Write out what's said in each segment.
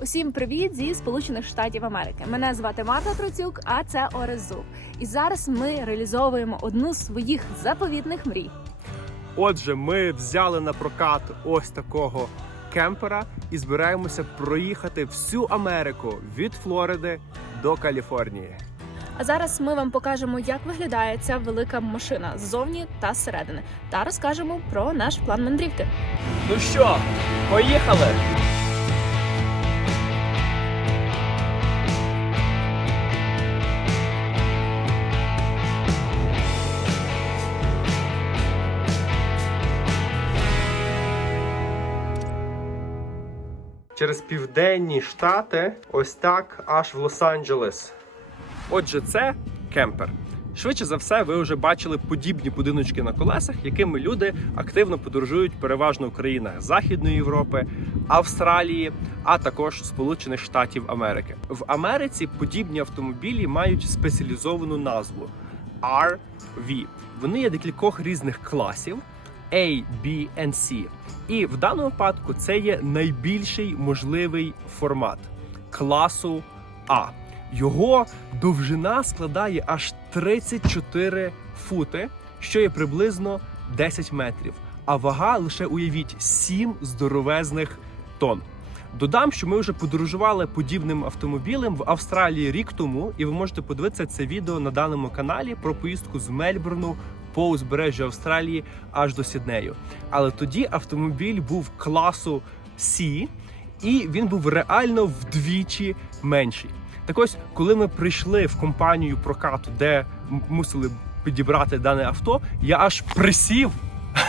Усім привіт зі Сполучених Штатів Америки. Мене звати Марта Троцюк, а це Орезу. І зараз ми реалізовуємо одну з своїх заповітних мрій. Отже, ми взяли на прокат ось такого кемпера і збираємося проїхати всю Америку від Флориди до Каліфорнії. А зараз ми вам покажемо, як виглядає ця велика машина ззовні та зсередини, та розкажемо про наш план мандрівки. Ну що, поїхали? Через південні штати, ось так, аж в Лос-Анджелес. Отже, це кемпер. Швидше за все, ви вже бачили подібні будиночки на колесах, якими люди активно подорожують переважно в країнах Західної Європи, Австралії, а також Сполучених Штатів Америки. В Америці подібні автомобілі мають спеціалізовану назву RV. Вони є декількох різних класів A, B and C. І в даному випадку це є найбільший можливий формат класу А. Його довжина складає аж 34 фути, що є приблизно 10 метрів. А вага лише уявіть 7 здоровезних тонн. Додам, що ми вже подорожували подібним автомобілем в Австралії рік тому, і ви можете подивитися це відео на даному каналі про поїздку з Мельбурну по узбережжю Австралії аж до Сіднею. Але тоді автомобіль був класу C, і він був реально вдвічі менший. Так ось, коли ми прийшли в компанію прокату, де мусили підібрати дане авто, я аж присів,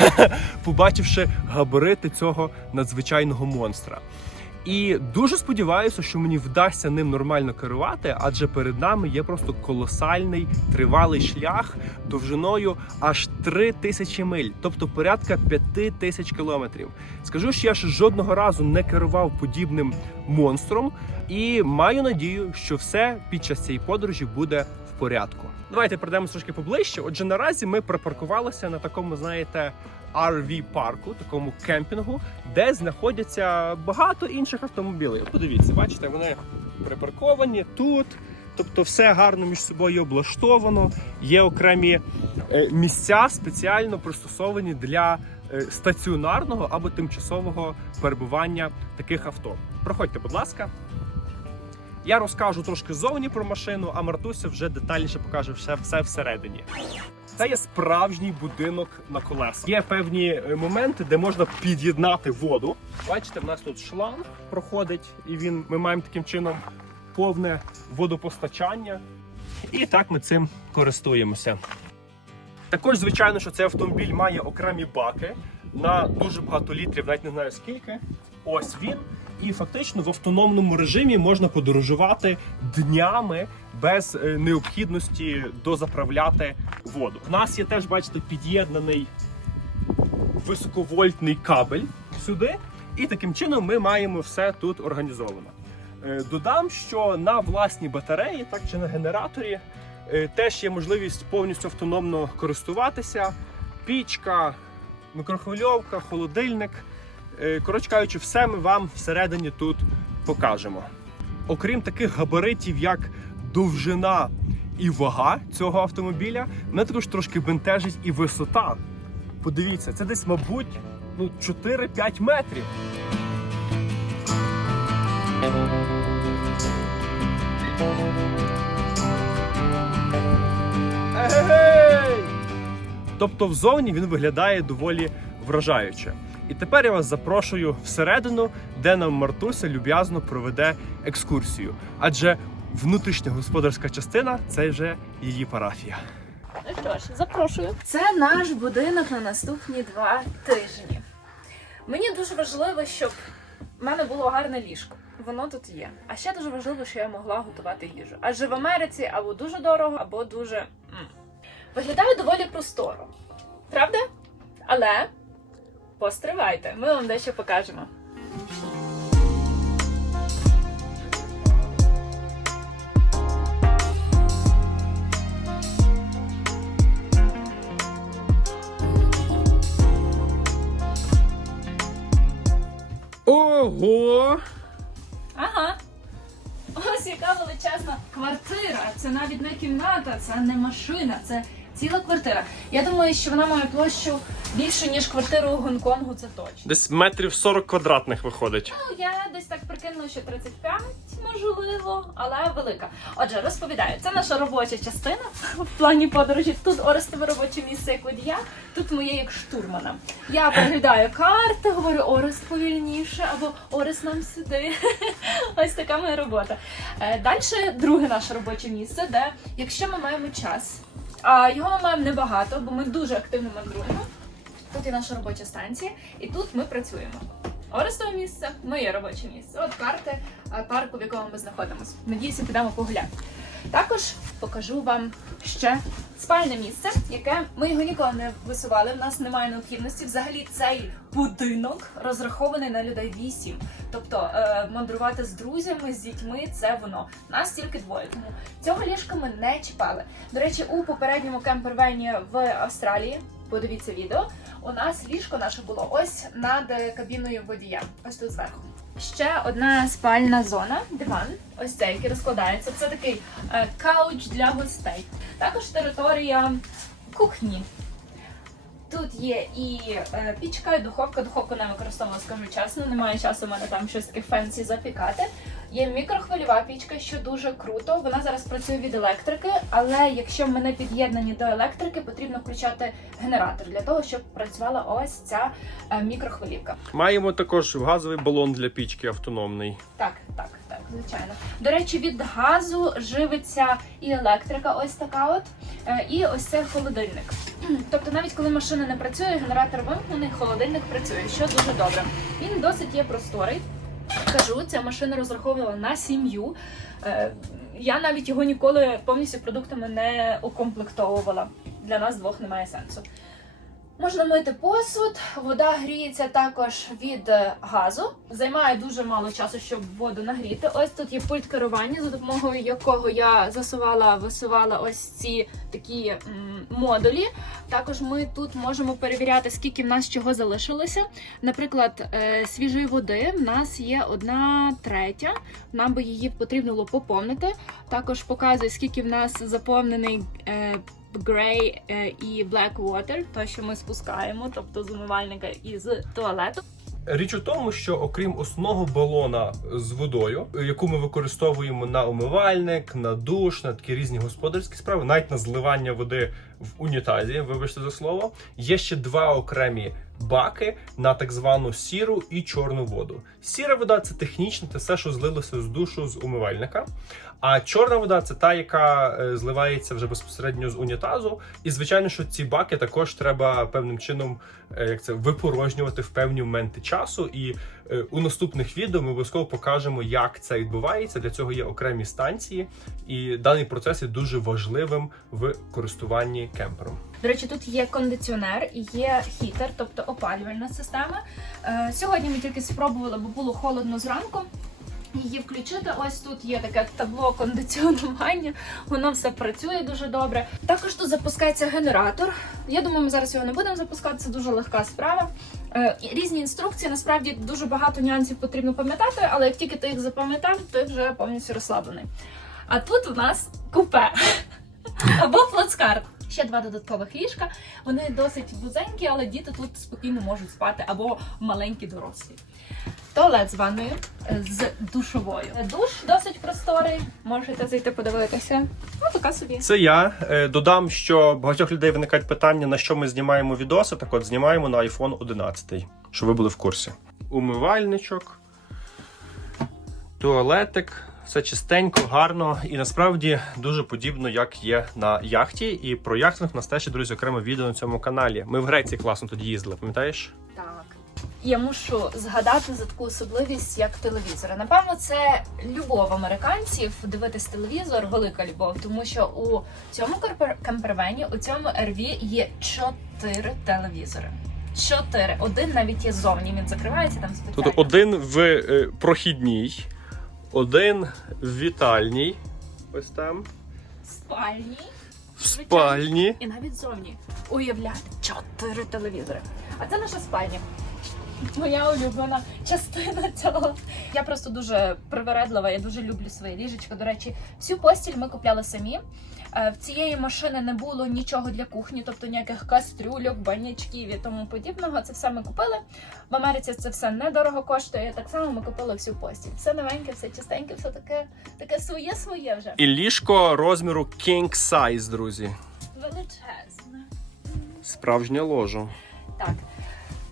побачивши габарити цього надзвичайного монстра. І дуже сподіваюся, що мені вдасться ним нормально керувати, адже перед нами є просто колосальний тривалий шлях довжиною аж 3 тисячі миль, тобто порядка 5 тисяч кілометрів. Скажу, що я ще жодного разу не керував подібним монстром, і маю надію, що все під час цієї подорожі буде порядку. Давайте пройдемо трошки поближче. Отже, наразі ми припаркувалися на такому, знаєте, RV парку, такому кемпінгу, де знаходяться багато інших автомобілів. Подивіться, бачите, вони припарковані тут. Тобто все гарно між собою облаштовано. Є окремі е, місця спеціально пристосовані для е, стаціонарного або тимчасового перебування таких авто. Проходьте, будь ласка. Я розкажу трошки ззовні про машину, а Мартуся вже детальніше покаже все, все всередині. Це є справжній будинок на колесах. Є певні е, моменти, де можна під'єднати воду. Бачите, в нас тут шланг проходить, і він ми маємо таким чином повне водопостачання. І так ми цим користуємося. Також, звичайно, що цей автомобіль має окремі баки на дуже багато літрів, навіть не знаю скільки. Ось він. І фактично в автономному режимі можна подорожувати днями без е, необхідності дозаправляти воду. У нас є теж, бачите, під'єднаний високовольтний кабель сюди, і таким чином ми маємо все тут організовано. Е, Додам, що на власній батареї, так чи на генераторі, е, теж є можливість повністю автономно користуватися. Пічка, мікрохвильовка, холодильник. Е, Коротше кажучи, все ми вам всередині тут покажемо. Окрім таких габаритів, як довжина і вага цього автомобіля, мене також трошки бентежить і висота. Подивіться, це десь, мабуть, ну, 4-5 метрів. Тобто взовні він виглядає доволі вражаюче. І тепер я вас запрошую всередину, де нам Мартуся люб'язно проведе екскурсію. Адже внутрішня господарська частина це вже її парафія. Ну що ж, запрошую. Це наш будинок на наступні два тижні. Мені дуже важливо, щоб в мене було гарне ліжко. Воно тут є. А ще дуже важливо, що я могла готувати їжу. Адже в Америці або дуже дорого, або дуже м. виглядає доволі просторо. Правда? Але постривайте, ми вам дещо покажемо. Ого! Ага, яка величезна квартира. Це навіть не кімната, це не машина, це ціла квартира. Я думаю, що вона має площу більше, ніж квартира у Гонконгу, це точно. Десь метрів 40 квадратних виходить. Ну, я десь так прикинула, що 35, можливо, але велика. Отже, розповідаю, це наша робоча частина в плані подорожі. Тут Орестове робоче місце як водія, тут моє як штурмана. Я переглядаю карти, говорю Орест повільніше або Орест нам сюди. Ось така моя робота. Далі друге наше робоче місце, де якщо ми маємо час, а його ми маємо небагато, бо ми дуже активно мандруємо. Тут є наша робоча станція, і тут ми працюємо. Орестове місце, моє робоче місце. От карти парку, в якому ми знаходимося. Надіюся, підемо погуляти. Також покажу вам ще спальне місце, яке ми його ніколи не висували. В нас немає необхідності. Взагалі цей будинок розрахований на людей вісім. Тобто е, мандрувати з друзями, з дітьми це воно. Нас тільки двоє. Тому цього ліжка ми не чіпали. До речі, у попередньому кемпервені в Австралії. Подивіться відео. У нас ліжко наше було ось над е, кабіною водія. Ось тут зверху. Ще одна спальна зона, диван, ось цей, який розкладається. Це такий е, кауч для гостей. Також територія кухні. Тут є і е, пічка, і духовка. Духовку не використовувала, скажу чесно. Немає часу мене там щось таке фенсі запікати. Є мікрохвильова пічка, що дуже круто. Вона зараз працює від електрики, але якщо ми не під'єднані до електрики, потрібно включати генератор для того, щоб працювала ось ця е, мікрохвилівка. Маємо також газовий балон для пічки автономний. Так, так, так, звичайно. До речі, від газу живиться і електрика, ось така от, е, і ось цей холодильник. Тобто, навіть коли машина не працює, генератор вимкнений, холодильник працює, що дуже добре. Він досить є просторий. Кажу, ця машина розраховувала на сім'ю. Е, Я навіть його ніколи повністю продуктами не укомплектовувала. Для нас двох немає сенсу. Можна мити посуд, вода гріється також від е, газу. Займає дуже мало часу, щоб воду нагріти. Ось тут є пульт керування, за допомогою якого я засувала, висувала ось ці такі модулі. Також ми тут можемо перевіряти, скільки в нас чого залишилося. Наприклад, е, свіжої води в нас є одна третя. Нам би її потрібно було поповнити. Також показує, скільки в нас заповнений. Grey е, і Black Water, то що ми спускаємо, тобто з умивальника і з туалету. Річ у тому, що окрім основного балона з водою, яку ми використовуємо на умивальник, на душ, на такі різні господарські справи, навіть на зливання води в унітазі, вибачте за слово, є ще два окремі баки на так звану сіру і чорну воду. Сіра вода це технічно, це все, що злилося з душу з умивальника. А чорна вода це та, яка е, зливається вже безпосередньо з унітазу. І звичайно, що ці баки також треба певним чином е, як це випорожнювати в певні моменти часу. І у наступних відео ми обов'язково покажемо, як це відбувається. Для цього є окремі станції, і даний процес є дуже важливим в користуванні кемпером. До речі, тут є кондиціонер і є хітер, тобто опалювальна система. Е, сьогодні ми тільки спробували, бо було холодно зранку. Її включити. Ось тут є таке табло кондиціонування. Воно все працює дуже добре. Також тут запускається генератор. Я думаю, ми зараз його не будемо запускати. Це дуже легка справа. Е, Різні інструкції. Насправді дуже багато нюансів потрібно пам'ятати, але як тільки ти їх запам'ятав, ти вже повністю розслаблений. А тут у нас купе або плацкарт. Ще два додаткових ліжка. Вони досить вузенькі, але діти тут спокійно можуть спати або маленькі дорослі. Туалет з ванною е, з душовою. Душ досить просторий. Можете зайти подивитися. Ну, така собі. Це я Е, додам, що багатьох людей виникають питання, на що ми знімаємо відоси. Так от знімаємо на iPhone 11, щоб ви були в курсі. Умивальничок, туалетик. Все чистенько, гарно і насправді дуже подібно, як є на яхті. І про яхтинг у нас теж друзі, окреме відео на цьому каналі. Ми в Греції класно тоді їздили, пам'ятаєш? Так. Я мушу згадати за таку особливість, як телевізори. Напевно, це любов американців дивитись телевізор, велика любов, тому що у цьому кампервені, у цьому РВ є чотири телевізори. Чотири. Один навіть є зовні. Він закривається там спеціально. Тобто один в е, прохідній, один в вітальній, ось там, спальні в спальні. і навіть зовні. Уявляти чотири телевізори. А це наша спальня. Моя улюблена частина цього. Я просто дуже привередлива, я дуже люблю своє ліжечко. До речі, всю постіль ми купляли самі. Е, В цієї машини не було нічого для кухні, тобто ніяких кастрюльок, банячків і тому подібного. Це все ми купили. В Америці це все недорого коштує. Так само ми купили всю постіль. Все новеньке, все чистеньке, все таке, таке своє своє вже. І ліжко розміру king size, друзі. Величезне. Справжнє ложо. Так.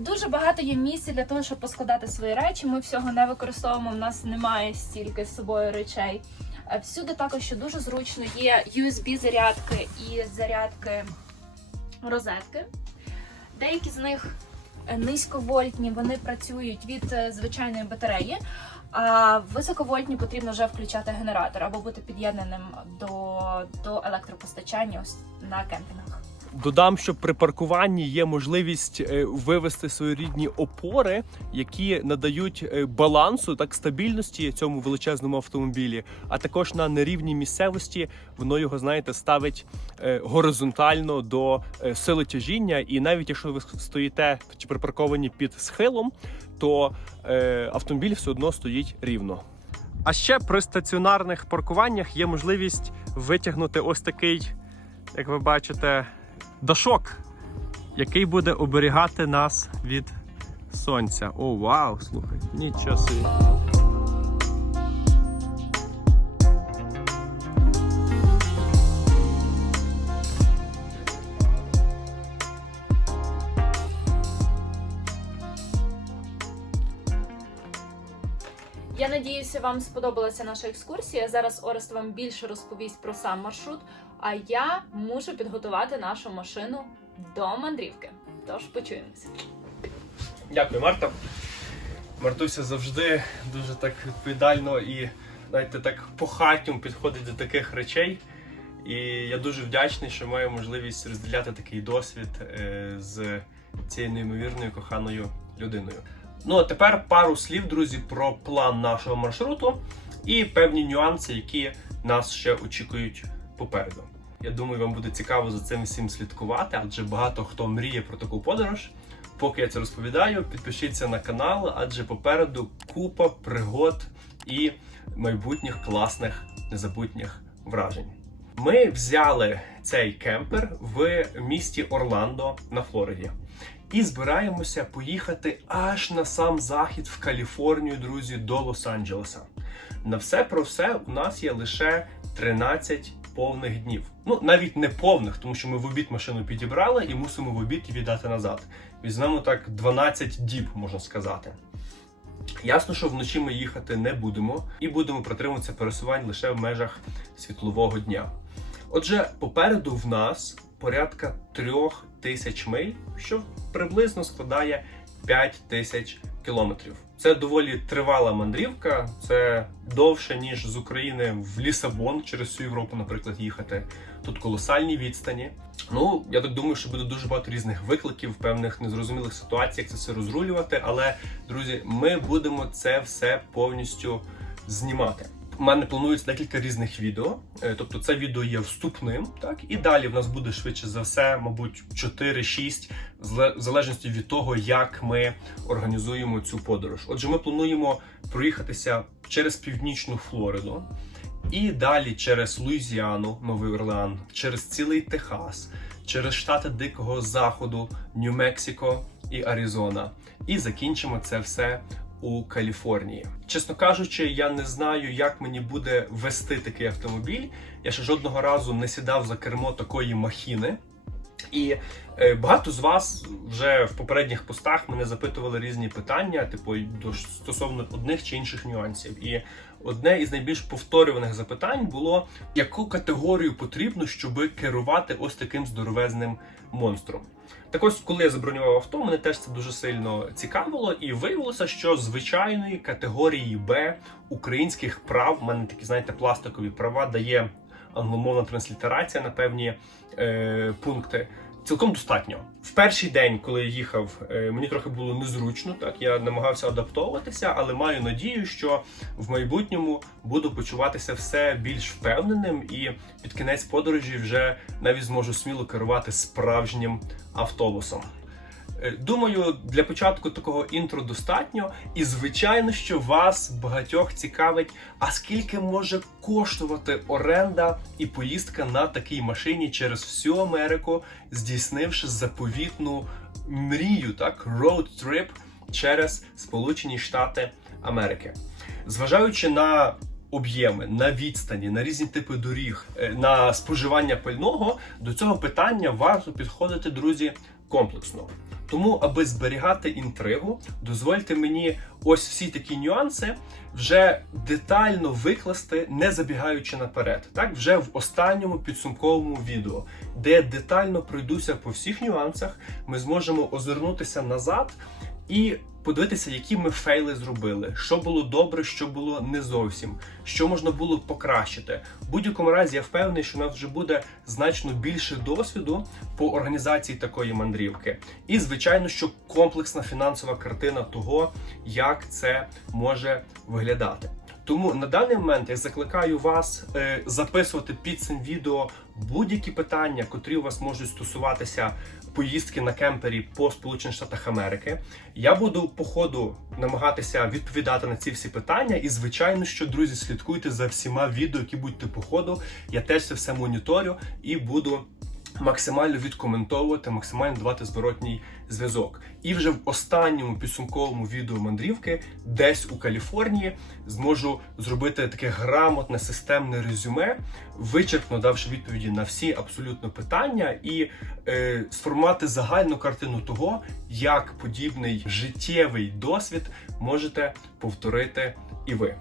Дуже багато є місця для того, щоб поскладати свої речі. Ми всього не використовуємо. В нас немає стільки з собою речей. Е, Всюди також що дуже зручно є USB-зарядки і зарядки розетки. Деякі з них е, низьковольтні, вони працюють від е, звичайної батареї. А високовольтні потрібно вже включати генератор або бути під'єднаним до, до електропостачання ось на кемпінгах. Додам, що при паркуванні є можливість е, вивести своєрідні опори, які надають е, балансу так стабільності цьому величезному автомобілі. А також на нерівній місцевості воно його, знаєте, ставить е, горизонтально до сили тяжіння. І навіть якщо ви стоїте чи припарковані під схилом, то автомобіль все одно стоїть рівно. А ще при стаціонарних паркуваннях є можливість витягнути ось такий, як ви бачите, дашок, який буде оберігати нас від сонця. О, вау! Слухай, нічого собі. Я надіюся, вам сподобалася наша екскурсія. Зараз Орест вам більше розповість про сам маршрут. А я мушу підготувати нашу машину до мандрівки. Тож почуємося. Дякую, Марта. Мартуся завжди дуже так відповідально і знаєте, так по-хатньому підходить до таких речей. І я дуже вдячний, що маю можливість розділяти такий досвід е, з цією неймовірною коханою людиною. Ну а тепер пару слів, друзі, про план нашого маршруту і певні нюанси, які нас ще очікують попереду. Я думаю, вам буде цікаво за цим всім слідкувати, адже багато хто мріє про таку подорож. Поки я це розповідаю, підпишіться на канал, адже попереду купа пригод і майбутніх класних незабутніх вражень. Ми взяли цей кемпер в місті Орландо на Флориді і збираємося поїхати аж на сам захід в Каліфорнію, друзі, до Лос-Анджелеса. На все про все у нас є лише 13 повних днів. Ну навіть не повних, тому що ми в обід машину підібрали і мусимо в обід віддати назад. Візьмемо так 12 діб, можна сказати. Ясно, що вночі ми їхати не будемо і будемо протримуватися пересувань лише в межах світлового дня. Отже, попереду в нас порядка трьох тисяч миль, що приблизно складає 5 тисяч кілометрів. Це доволі тривала мандрівка. Це довше ніж з України в Лісабон через всю Європу, наприклад, їхати. Тут колосальні відстані. Ну я так думаю, що буде дуже багато різних викликів, певних незрозумілих ситуацій, як це все розрулювати. Але друзі, ми будемо це все повністю знімати. Мене планується декілька різних відео, Е, тобто це відео є вступним, так і далі в нас буде швидше за все, мабуть, 4-6, зле- в залежності від того, як ми організуємо цю подорож. Отже, ми плануємо проїхатися через північну Флориду. І далі через Луїзіану, Новий Орлеан, через цілий Техас, через штати Дикого Заходу, Нью-Мексико і Аризона. І закінчимо це все у Каліфорнії. Чесно кажучи, я не знаю, як мені буде вести такий автомобіль. Я ще жодного разу не сідав за кермо такої махіни. І е, багато з вас вже в попередніх постах мене запитували різні питання, типу стосовно одних чи інших нюансів. І одне із найбільш повторюваних запитань було: яку категорію потрібно, щоб керувати ось таким здоровезним монстром? Так ось, коли я забронював авто, мене теж це дуже сильно цікавило, і виявилося, що звичайної категорії Б українських прав, в мене такі, знаєте, пластикові права дає англомовна транслітерація на певні е, пункти. Цілком достатньо. В перший день, коли я їхав, е, мені трохи було незручно. Так я намагався адаптовуватися, але маю надію, що в майбутньому буду почуватися все більш впевненим, і під кінець подорожі вже навіть зможу сміло керувати справжнім автобусом. Е, Думаю, для початку такого інтро достатньо. І звичайно, що вас багатьох цікавить, а скільки може коштувати оренда і поїздка на такій машині через всю Америку, здійснивши заповітну мрію, так, road trip через Сполучені Штати Америки. Зважаючи на об'єми, на відстані, на різні типи доріг, е, на споживання пального, до цього питання варто підходити, друзі, комплексно. Тому, аби зберігати інтригу, дозвольте мені ось всі такі нюанси вже детально викласти, не забігаючи наперед. Так, вже в останньому підсумковому відео, де детально пройдуся по всіх нюансах, ми зможемо озирнутися назад і подивитися, які ми фейли зробили, що було добре, що було не зовсім, що можна було покращити. В будь-якому разі я впевнений, що у нас вже буде значно більше досвіду по організації такої мандрівки. І звичайно, що комплексна фінансова картина того, як це може виглядати. Тому на даний момент я закликаю вас е, записувати під цим відео будь-які питання, котрі у вас можуть стосуватися поїздки на кемпері по Сполучених Штатах Америки. Я буду по ходу намагатися відповідати на ці всі питання. І звичайно, що друзі, слідкуйте за всіма відео, які будуть по ходу. Я теж це все моніторю і буду максимально відкоментовувати, максимально давати зворотній зв'язок. І вже в останньому підсумковому відео мандрівки, десь у Каліфорнії, зможу зробити таке грамотне системне резюме, вичерпно давши відповіді на всі абсолютно питання, і е, сформувати загальну картину того, як подібний життєвий досвід можете повторити і ви.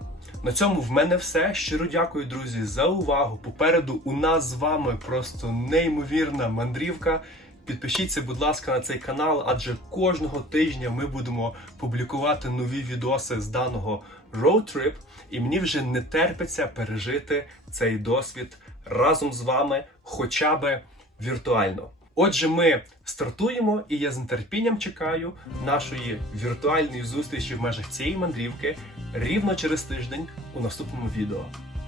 На цьому в мене все. Щиро дякую, друзі, за увагу. Попереду у нас з вами просто неймовірна мандрівка. Підпишіться, будь ласка, на цей канал, адже кожного тижня ми будемо публікувати нові відоси з даного роутрip, і мені вже не терпиться пережити цей досвід разом з вами, хоча би віртуально. Отже, ми стартуємо, і я з нетерпінням чекаю нашої віртуальної зустрічі в межах цієї мандрівки рівно через тиждень у наступному відео.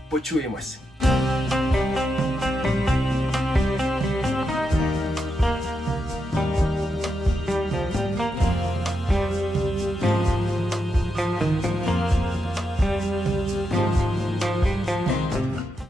Почуємось!